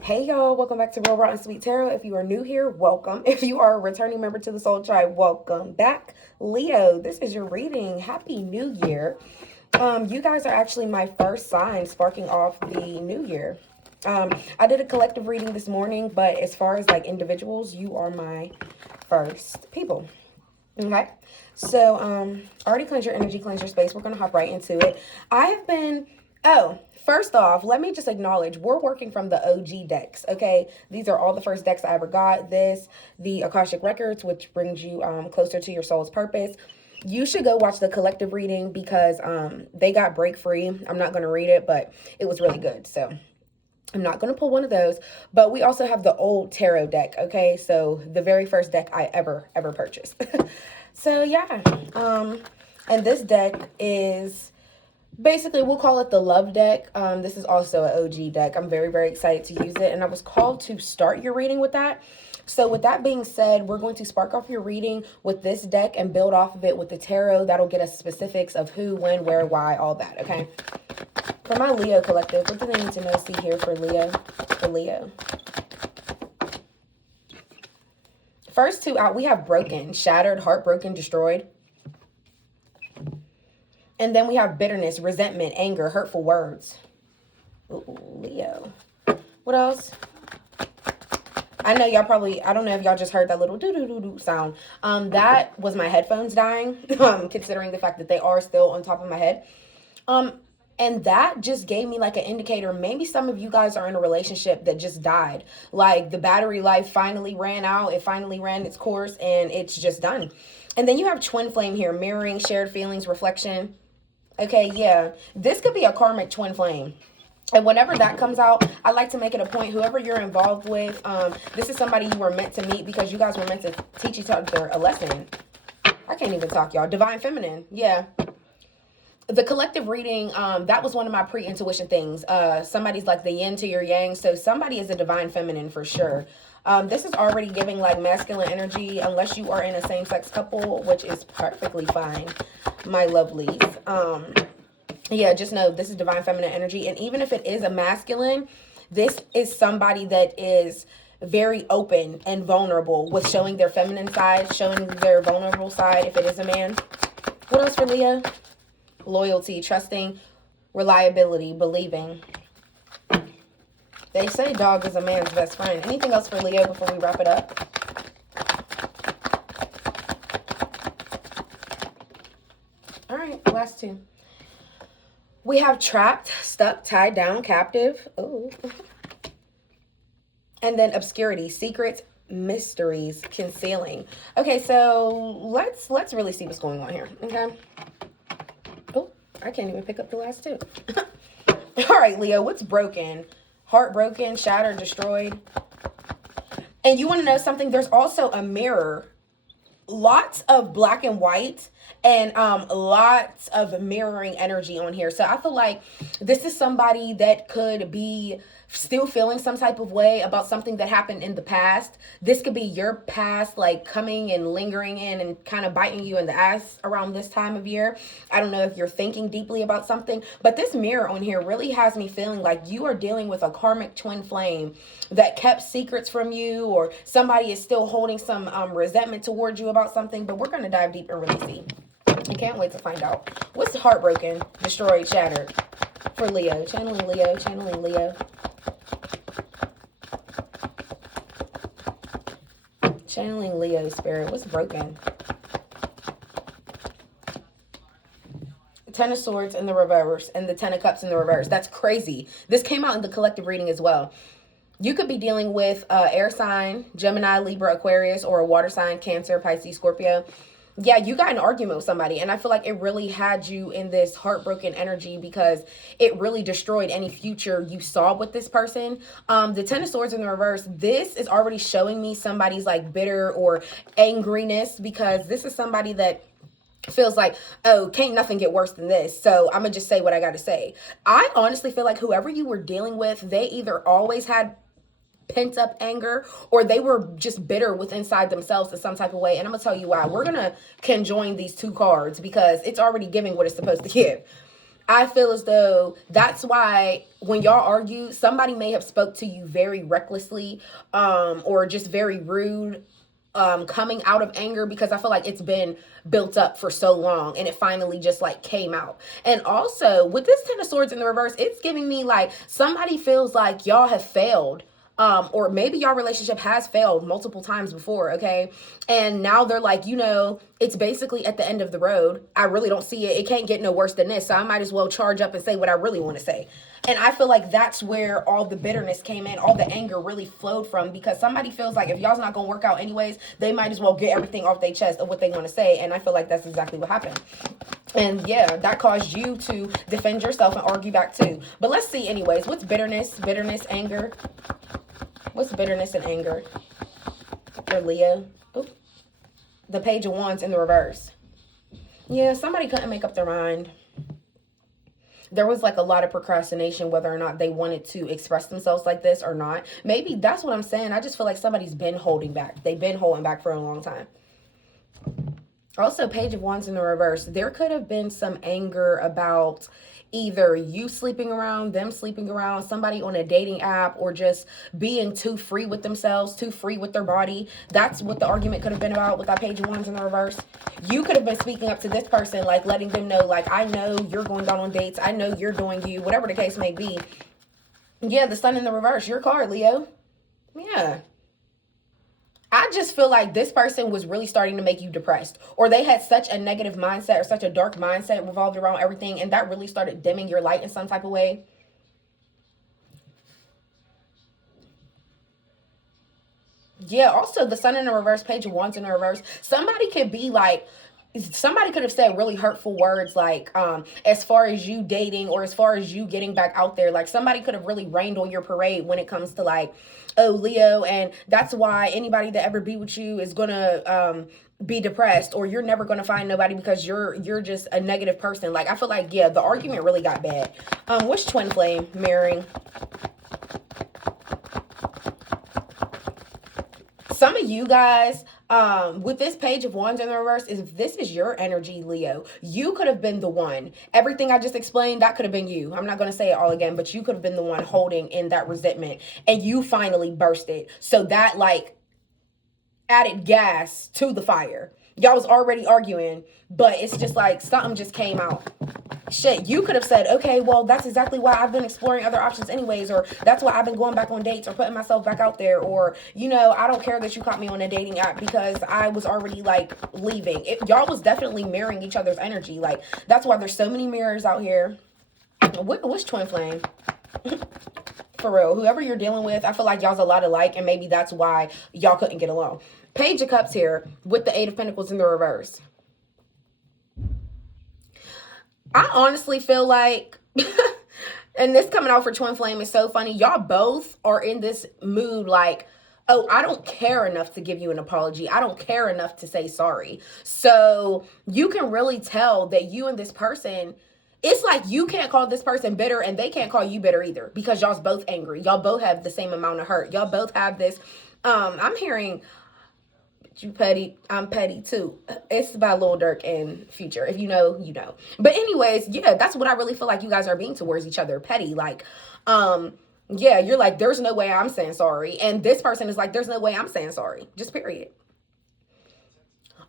Hey y'all, welcome back to Real Raw and Sweet Tarot. If you are new here, welcome. If you are a returning member to the Soul Tribe, welcome back. Leo, this is your reading. Happy New Year. You guys are actually my first sign sparking off the new year. I did a collective reading this morning, but as far as like individuals, you are my first people. Okay. So, already cleanse your energy, cleanse your space. We're going to hop right into it. I have been, first off, let me just acknowledge we're working from the OG decks. Okay. These are all the first decks I ever got. The Akashic Records, which brings you closer to your soul's purpose. You should go watch the collective reading because they got break free. I'm not going to read it, but it was really good. So I'm not going to pull one of those, but we also have the old tarot deck. Okay. So the very first deck I ever purchased. So yeah. And this deck is basically, we'll call it the love deck. This is also an OG deck. I'm very excited to use it. And I was called to start your reading with that. So with that being said, we're going to spark off your reading with this deck and build off of it with the tarot. That'll get us specifics of who, when, where, why, all that. Okay. For my Leo collective, what do they need to know, see here for Leo? For Leo. First two out, we have broken, shattered, heartbroken, destroyed. And then we have bitterness, resentment, anger, hurtful words. Ooh, Leo. What else? I know y'all probably, I don't know if y'all just heard that little doo-doo-doo-doo sound. That was my headphones dying, considering the fact that they are still on top of my head. And that just gave me like an indicator. Maybe some of you guys are in a relationship that just died. Like the battery life finally ran out. It finally ran its course and it's just done. And then you have twin flame here, mirroring, shared feelings, reflection. Okay, yeah. This could be a karmic twin flame. And whenever that comes out, I like to make it a point, whoever you're involved with, this is somebody you were meant to meet because you guys were meant to teach each other a lesson. I can't even talk, y'all. Divine feminine. Yeah. The collective reading, that was one of my pre-intuition things. Somebody's like the yin to your yang. So somebody is a divine feminine for sure. This is already giving like masculine energy unless you are in a same-sex couple, which is perfectly fine, my lovelies. Yeah, just know this is divine feminine energy. And even if it is a masculine, this is somebody that is very open and vulnerable with showing their feminine side, showing their vulnerable side if it is a man. What else for Leo? Loyalty, trusting, reliability, believing. They say dog is a man's best friend. Anything else for Leo before we wrap it up? All right, last two. We have trapped, stuck, tied down, captive. Ooh. And then obscurity, secrets, mysteries, concealing. Okay, so let's really see what's going on here. Okay. Oh, I can't even pick up the last two. All right, Leo, what's broken? Heartbroken, shattered, destroyed. And you want to know something? There's also a mirror. Lots of black and white and lots of mirroring energy on here. So I feel like this is somebody that could be still feeling some type of way about something that happened in the past. This could be your past like coming and lingering in and kind of biting you in the ass around this time of year. I don't know if you're thinking deeply about something, but this mirror on here really has me feeling like you are dealing with a karmic twin flame that kept secrets from you, or somebody is still holding some resentment towards you about something. But we're going to dive deep and really see. I can't wait to find out. What's heartbroken, destroyed, shattered for Leo? Channeling Leo, channeling Leo. Channeling Leo spirit. What's broken? Ten of Swords in the reverse and the Ten of Cups in the reverse. That's crazy. This came out in the collective reading as well. You could be dealing with air sign, Gemini, Libra, Aquarius, or a water sign, Cancer, Pisces, Scorpio. Yeah, you got an argument with somebody, and I feel like it really had you in this heartbroken energy because it really destroyed any future you saw with this person. The Ten of Swords in the reverse, this is already showing me somebody's like bitter or angriness, because this is somebody that feels like, oh, can't nothing get worse than this, so I'm gonna just say what I gotta say. I honestly feel like whoever you were dealing with, they either always had pent up anger or they were just bitter with inside themselves in some type of way. And I'm gonna tell you why. We're gonna conjoin these two cards because it's already giving what it's supposed to give. I feel as though that's why when y'all argue, somebody may have spoke to you very recklessly, or just very rude, coming out of anger, because I feel like it's been built up for so long and it finally just like came out. And also with this Ten of Swords in the reverse, it's giving me like somebody feels like y'all have failed, or maybe your relationship has failed multiple times before, okay? And now they're like, it's basically at the end of the road. I really don't see it. It can't get no worse than this. So I might as well charge up and say what I really want to say. And I feel like that's where all the bitterness came in, all the anger really flowed from, because somebody feels like if y'all's not going to work out anyways, they might as well get everything off their chest of what they want to say. And I feel like that's exactly what happened. And yeah, that caused you to defend yourself and argue back too. But let's see anyways. What's bitterness? Bitterness, anger. What's bitterness and anger for Leo? Ooh. The Page of Wands in the reverse. Yeah, somebody couldn't make up their mind. There was like a lot of procrastination, whether or not they wanted to express themselves like this or not. Maybe that's what I'm saying. I just feel like somebody's been holding back. They've been holding back for a long time. Also, Page of Wands in the reverse. There could have been some anger about either you sleeping around, them sleeping around, somebody on a dating app, or just being too free with themselves, too free with their body. That's what the argument could have been about with that Page of Wands in the reverse. You could have been speaking up to this person, like letting them know, like, I know you're going out on dates. I know you're doing you, whatever the case may be. Yeah, the Sun in the reverse. Your card, Leo. Yeah. I just feel like this person was really starting to make you depressed, or they had such a negative mindset or such a dark mindset revolved around everything, and that really started dimming your light in some type of way. Yeah, also the Sun in the reverse, Page of Wands in the reverse. Somebody could be like, somebody could have said really hurtful words, like as far as you dating or as far as you getting back out there. Like somebody could have really rained on your parade when it comes to like, oh, Leo, and that's why anybody that ever be with you is gonna be depressed, or you're never gonna find nobody because you're just a negative person. Like I feel like, yeah, the argument really got bad. What's twin flame mirroring? Some of you guys, with this Page of Wands in the reverse, if this is your energy, Leo, you could have been the one. Everything I just explained, that could have been you. I'm not going to say it all again, but you could have been the one holding in that resentment, and you finally bursted. So that like added gas to the fire. Y'all was already arguing, but it's just like something just came out. Shit, you could have said, okay, well, that's exactly why I've been exploring other options anyways, or that's why I've been going back on dates or putting myself back out there, or, I don't care that you caught me on a dating app because I was already, like, leaving. Y'all was definitely mirroring each other's energy. Like, that's why there's so many mirrors out here. What's twin flame? For real, whoever you're dealing with, I feel like y'all's a lot alike, and maybe that's why y'all couldn't get along. Page of Cups here with the Eight of Pentacles in the reverse. I honestly feel like, and this coming out for twin flame is so funny. Y'all both are in this mood like, oh, I don't care enough to give you an apology. I don't care enough to say sorry. So you can really tell that you and this person, it's like you can't call this person bitter and they can't call you bitter either, because y'all's both angry. Y'all both have the same amount of hurt. Y'all both have this, I'm hearing, you petty, I'm petty too. It's by Lil Durk and Future. If you know, you know. But anyways, yeah, that's what I really feel like you guys are being towards each other. Petty. Like, yeah, you're like, there's no way I'm saying sorry. And this person is like, there's no way I'm saying sorry. Just period.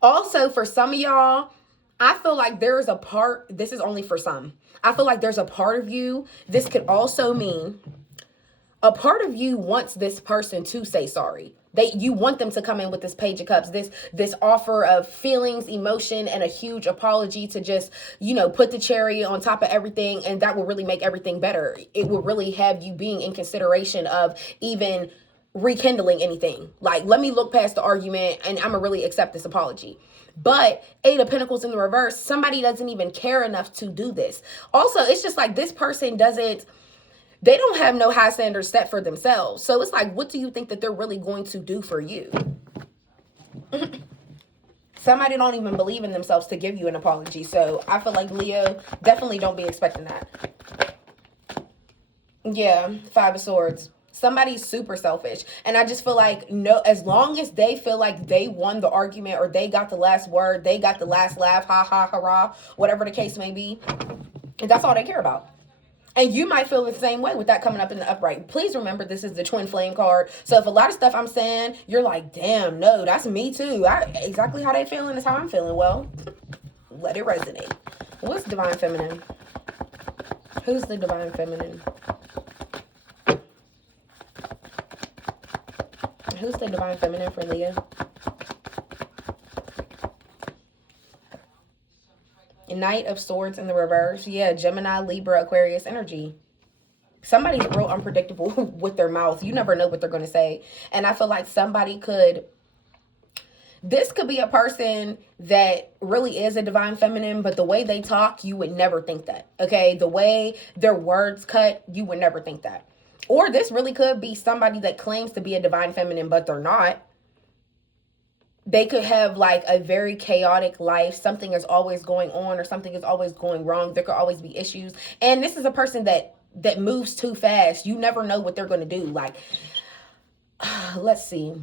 Also, for some of y'all, I feel like there's a part, this is only for some. I feel like there's a part of you, this could also mean a part of you wants this person to say sorry. You want them to come in with this Page of Cups, this offer of feelings, emotion, and a huge apology to just, put the cherry on top of everything, and that will really make everything better. It will really have you being in consideration of even rekindling anything. Like, let me look past the argument, and I'm gonna really accept this apology. But Eight of Pentacles in the reverse, somebody doesn't even care enough to do this. Also, it's just like this person they don't have no high standards set for themselves. So it's like, what do you think that they're really going to do for you? Somebody don't even believe in themselves to give you an apology. So I feel like, Leo, definitely don't be expecting that. Yeah, Five of Swords. Somebody's super selfish. And I just feel like, no, as long as they feel like they won the argument, or they got the last word, they got the last laugh, ha ha, hurrah, whatever the case may be, And that's all they care about. And you might feel the same way with that coming up in the upright. Please remember, this is the twin flame card. So if a lot of stuff I'm saying, you're like, damn, no, that's me too. Exactly how they feeling is how I'm feeling. Well, let it resonate. What's divine feminine? Who's the divine feminine? Who's the divine feminine for Leo? Knight of Swords in the reverse. Yeah, Gemini, Libra, Aquarius energy. Somebody's real unpredictable with their mouth. You never know what they're going to say. And I feel like this could be a person that really is a divine feminine, but the way they talk, you would never think that. Okay, the way their words cut, you would never think that. Or this really could be somebody that claims to be a divine feminine, but they're not. They could have like a very chaotic life. Something is always going on or something is always going wrong. There could always be issues. And this is a person that moves too fast. You never know what they're going to do. Like, let's see.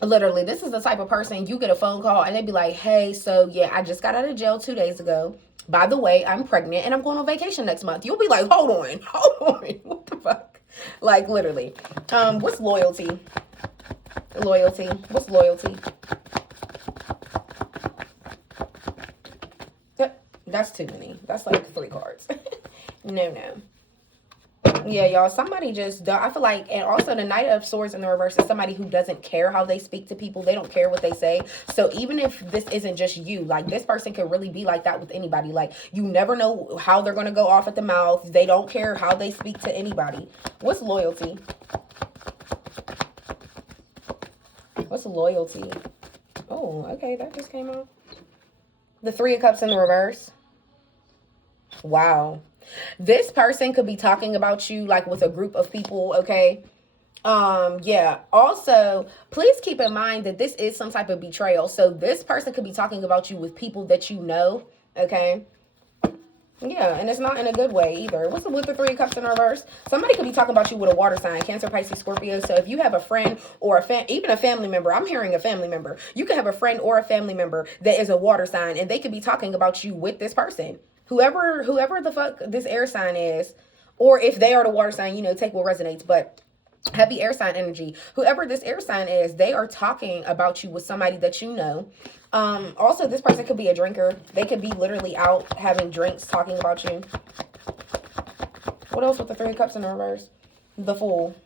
Literally, this is the type of person you get a phone call and they'd be like, hey, so yeah, I just got out of jail 2 days ago. By the way, I'm pregnant and I'm going on vacation next month. You'll be like, hold on. What the fuck? Like, literally. What's loyalty? Loyalty. What's loyalty? That's too many. That's like 3 cards. No. Yeah, y'all, somebody just, I feel like, and also the Knight of Swords in the reverse is somebody who doesn't care how they speak to people. They don't care what they say. So even if this isn't just you, like this person could really be like that with anybody. Like you never know how they're going to go off at the mouth. They don't care how they speak to anybody. What's loyalty? What's loyalty? Oh, okay, that just came out. The 3 of Cups in the reverse. Wow. This person could be talking about you like with a group of people, okay? Yeah. Also, please keep in mind that this is some type of betrayal. So this person could be talking about you with people that you know, okay? Yeah, and it's not in a good way either. What's with the 3 of Cups in reverse? Somebody could be talking about you with a water sign, Cancer, Pisces, Scorpio. So if you have a friend or even a family member, I'm hearing a family member. You could have a friend or a family member that is a water sign, and they could be talking about you with this person. Whoever the fuck this air sign is, or if they are the water sign, take what resonates. But heavy air sign energy, whoever this air sign is, they are talking about you with somebody that you know. Also, this person could be a drinker. They could be literally out having drinks, talking about you. What else with the 3 of Cups in the reverse? The Fool.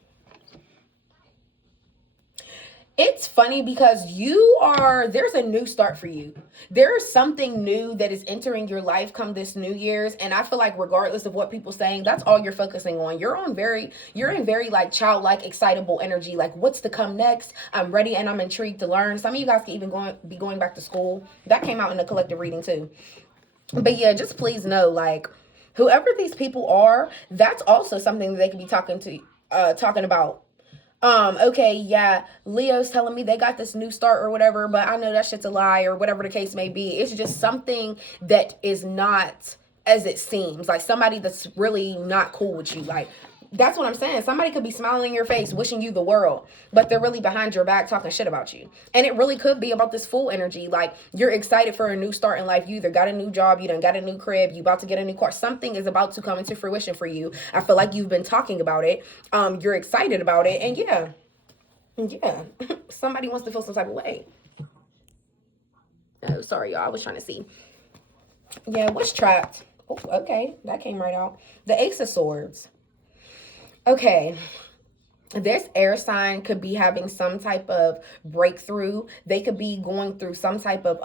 It's funny because there's a new start for you. There's something new that is entering your life come this New Year's. And I feel like regardless of what people saying, that's all you're focusing on. You're in very like childlike, excitable energy. Like what's to come next? I'm ready and I'm intrigued to learn. Some of you guys can even be going back to school. That came out in the collective reading too. But yeah, just please know, like whoever these people are, that's also something that they could be talking about. Okay, yeah, Leo's telling me they got this new start or whatever, but I know that shit's a lie or whatever the case may be. It's just something that is not as it seems. Like somebody that's really not cool with you. Like, that's what I'm saying. Somebody could be smiling in your face, wishing you the world, but they're really behind your back talking shit about you. And it really could be about this Fool energy. Like you're excited for a new start in life. You either got a new job, you done got a new crib, you about to get a new car. Something is about to come into fruition for you. I feel like you've been talking about it. You're excited about it. And yeah, somebody wants to feel some type of way. Oh, sorry, y'all. I was trying to see. Yeah, what's trapped? Oh, okay. That came right out. The Ace of Swords. Okay, this air sign could be having some type of breakthrough. They could be going through some type of,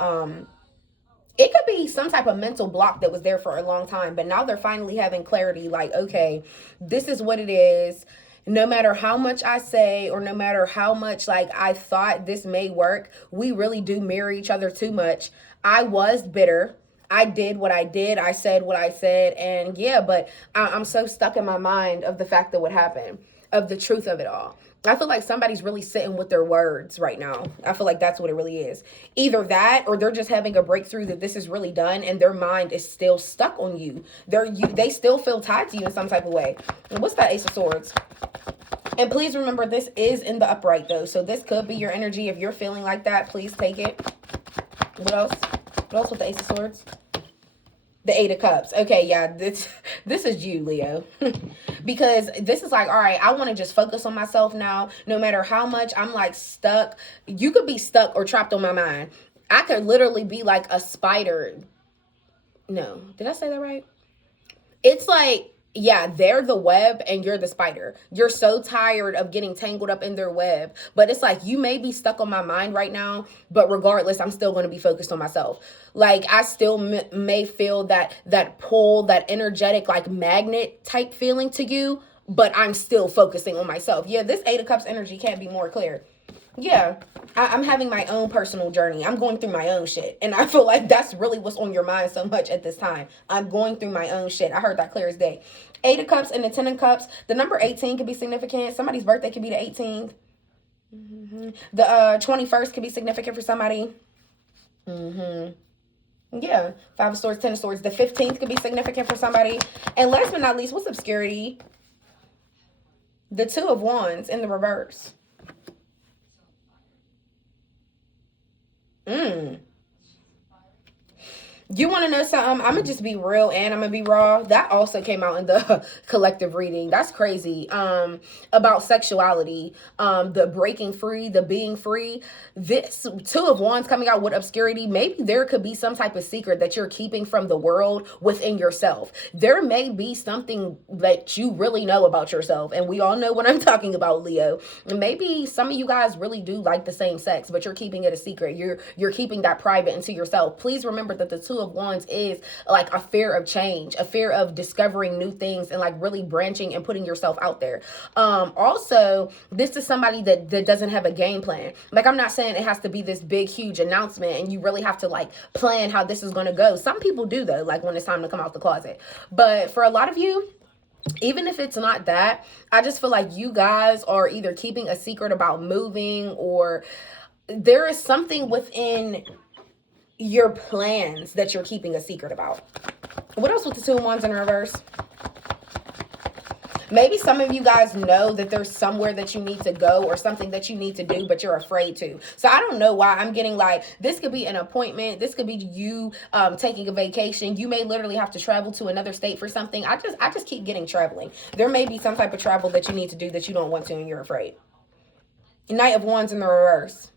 it could be some type of mental block that was there for a long time, but now they're finally having clarity. Like, okay, this is what it is. No matter how much I say, or no matter how much like I thought this may work, we really do mirror each other too much. I was bitter. I did what I did. I said what I said. And yeah, but I'm so stuck in my mind of the fact that what happened, of the truth of it all. I feel like somebody's really sitting with their words right now. I feel like that's what it really is. Either that, or they're just having a breakthrough that this is really done and their mind is still stuck on you. They still feel tied to you in some type of way. And what's that Ace of Swords? And please remember, this is in the upright though. So this could be your energy. If you're feeling like that, please take it. What else? What else with the Ace of Swords? The Eight of Cups. Okay, yeah, this is you, Leo. Because this is like, all right, I want to just focus on myself now. No matter how much I'm like stuck. You could be stuck or trapped on my mind. I could literally be like a spider. No, did I say that right? It's like, yeah, they're the web and you're the spider. You're so tired of getting tangled up in their web. But it's like, you may be stuck on my mind right now, but regardless, I'm still going to be focused on myself. Like, I still may feel that pull, that energetic, like magnet type feeling to you, but I'm still focusing on myself. Yeah, this Eight of Cups energy can't be more clear. Yeah, I'm having my own personal journey. I'm going through my own shit. And I feel like that's really what's on your mind so much at this time. I'm going through my own shit. I heard that clear as day. Eight of Cups and the Ten of Cups. The number 18 could be significant. Somebody's birthday could be the 18th. The 21st could be significant for somebody. Yeah. Five of Swords, Ten of Swords. The 15th could be significant for somebody. And last but not least, what's obscurity? The Two of Wands in the reverse. You want to know something? I'm going to just be real and I'm going to be raw. That also came out in the collective reading. That's crazy. About sexuality, the breaking free, the being free. This Two of Wands coming out with obscurity. Maybe there could be some type of secret that you're keeping from the world within yourself. There may be something that you really know about yourself. And we all know what I'm talking about, Leo. Maybe some of you guys really do like the same sex, but you're keeping it a secret. You're keeping that private into yourself. Please remember that the Two of Wands is like a fear of change, a fear of discovering new things and like really branching and putting yourself out there. Also, this is somebody that doesn't have a game plan. Like, I'm not saying it has to be this big, huge announcement and you really have to like plan how this is going to go. Some people do though, like when it's time to come out the closet. But for a lot of you, even if it's not that, I just feel like you guys are either keeping a secret about moving, or there is something within your plans that you're keeping a secret about. What else with the Two of Wands in reverse? Maybe some of you guys know that there's somewhere that you need to go or something that you need to do, but you're afraid to. So I don't know why I'm getting like, this could be an appointment. This could be you taking a vacation. You may literally have to travel to another state for something. I just keep getting traveling. There may be some type of travel that you need to do that you don't want to and you're afraid. Knight of Wands in the reverse.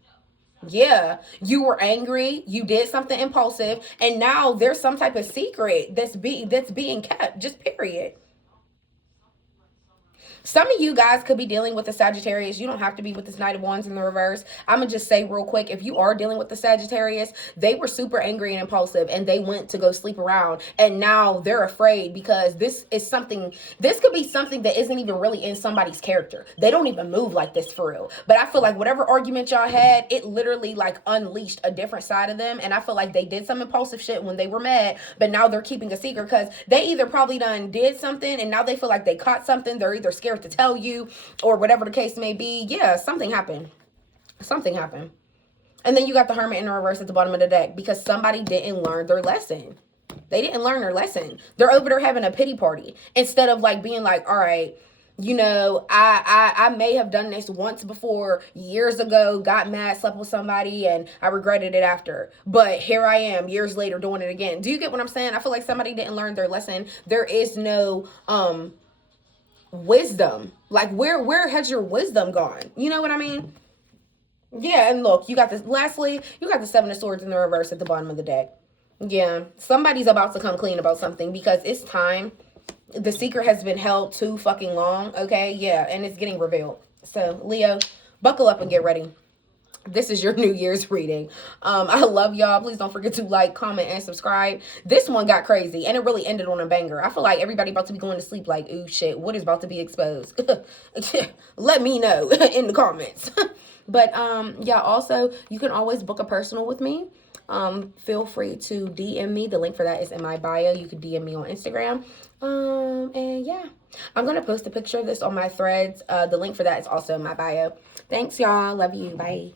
Yeah, you were angry, you did something impulsive, and now there's some type of secret that's being kept, just period. Some of you guys could be dealing with the Sagittarius. You don't have to be with this Knight of Wands in the reverse. I'm going to just say real quick, if you are dealing with the Sagittarius, they were super angry and impulsive and they went to go sleep around. And now they're afraid because this could be something that isn't even really in somebody's character. They don't even move like this for real. But I feel like whatever argument y'all had, it literally like unleashed a different side of them. And I feel like they did some impulsive shit when they were mad, but now they're keeping a secret because they either probably done did something and now they feel like they caught something. They're either scared to tell you or whatever the case may be. Yeah, something happened. And then you got the Hermit in the reverse at the bottom of the deck because somebody didn't learn their lesson. They didn't learn their lesson. They're over there having a pity party instead of like being like, all right, you know, I may have done this once before, years ago, got mad, slept with somebody, and I regretted it after. But here I am, years later, doing it again. Do you get what I'm saying? I feel like somebody didn't learn their lesson. There is no wisdom. Like, where has your wisdom gone? You know what I mean? Yeah, and look, you got this. Lastly, you got the Seven of Swords in the reverse at the bottom of the deck. Yeah, somebody's about to come clean about something because it's time. The secret has been held too fucking long, okay? Yeah, and it's getting revealed. So, Leo, buckle up and get ready. This is your New Year's reading. I love y'all. Please don't forget to like, comment, and subscribe. This one got crazy, and it really ended on a banger. I feel like everybody about to be going to sleep like, ooh, shit, what is about to be exposed? Let me know in the comments. But, yeah, also, you can always book a personal with me. Feel free to DM me. The link for that is in my bio. You can DM me on Instagram. And yeah, I'm going to post a picture of this on my threads. The link for that is also in my bio. Thanks, y'all. Love you. Bye.